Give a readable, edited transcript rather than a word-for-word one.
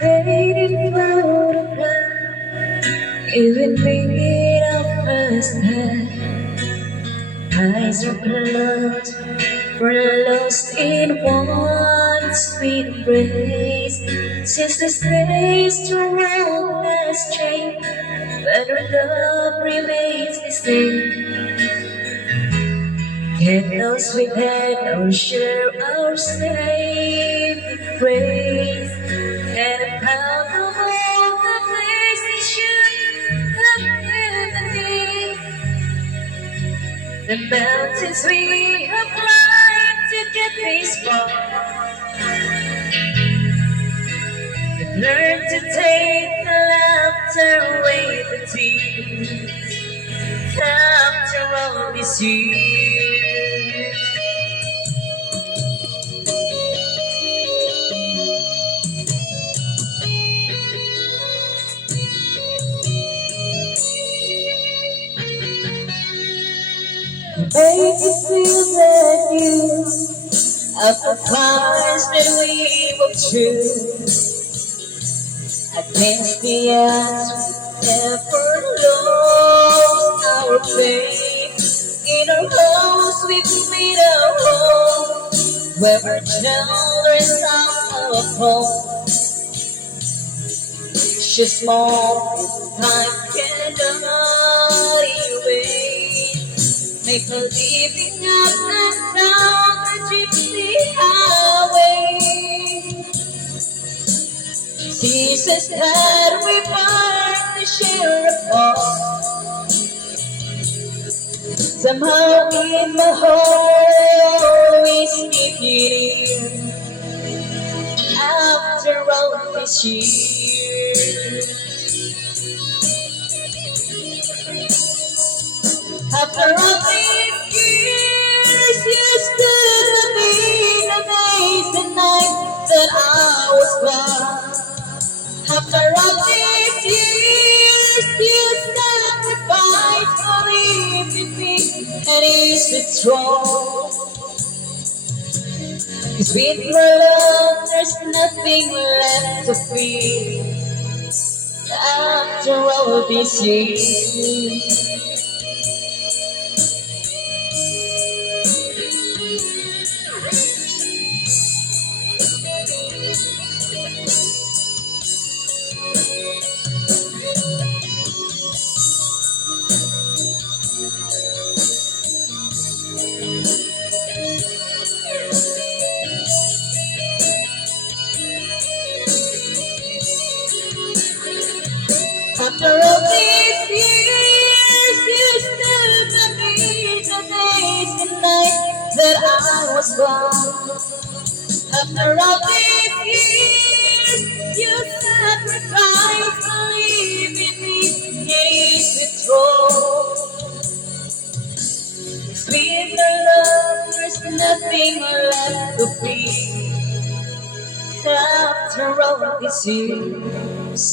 Faded photograph, even being our first time. Eyes are closed, we're lost in one sweet embrace. Since the space around us changed, but our love remains the same. Candles we've had, our share, our safe embrace, and a pound of all the places you have given me. The mountains we have climbed to get this far, we've learned to take the laughter away the tears. After all these years, make it feel that you of the paths that we walk through. Against the odds, we never lost our faith. In our homes, we've made a home where we're children of our home. Just small time cannot erase. Make a living up and down the gypsy highway. Seasons that we find to share apart. Somehow in my heart, I always keep you near. After all these years, after all these years, you stood with me the days and nights that I was lost. After all these years, you sacrificed for everything, and is it wrong? 'Cause with your love, there's nothing left to feel. After all these years, after all these years, you stood by me the days and nights that I was gone. After all these years, you sacrificed for leaving me. Is it wrong? Sweet love, there's nothing left to be. After all these years.